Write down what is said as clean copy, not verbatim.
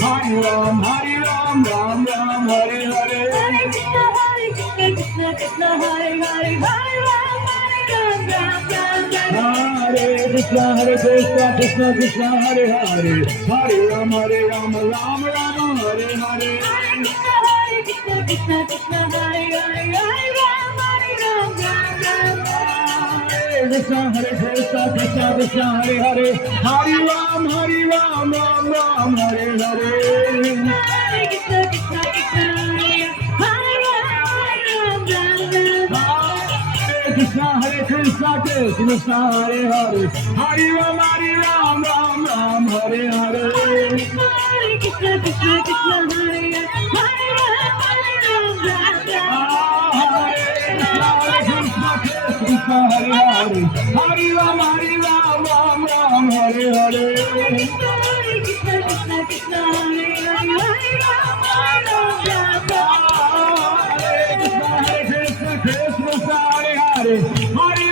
Hare Ram, Ram Ram, Hare Hare. Hare Krishna, Krishna Krishna, Hare Hare, Hare Ram, Ram Ram, Hare Krishna, Krishna Krishna, Hare Hare, Hare Ram, Ram Ram, Hare Hare. Hare Krishna, Krishna Krishna, Hare Hare, Hare Ram, Ram Ram. Hare Krishna, Krishna Krishna, Hare Hare, Hare Ram, Ram Ram, Hare Hare. Hare Krishna, Krishna Krishna, Hare Ram, Ram Ram. Krishna, Krishna Krishna, Hare Hare, Hare Ram, Ram Ram, Hare Hare. Hare Krishna, Krishna Krishna, Hare Hare, Hare Ram, Krishna, Hare Hare, Hare Ram, Ram Hare Hare. Hare Krishna, Krishna Krishna, Hare Hare, Hare Ram, Hare Krishna, Krishna Hare Hare, Hare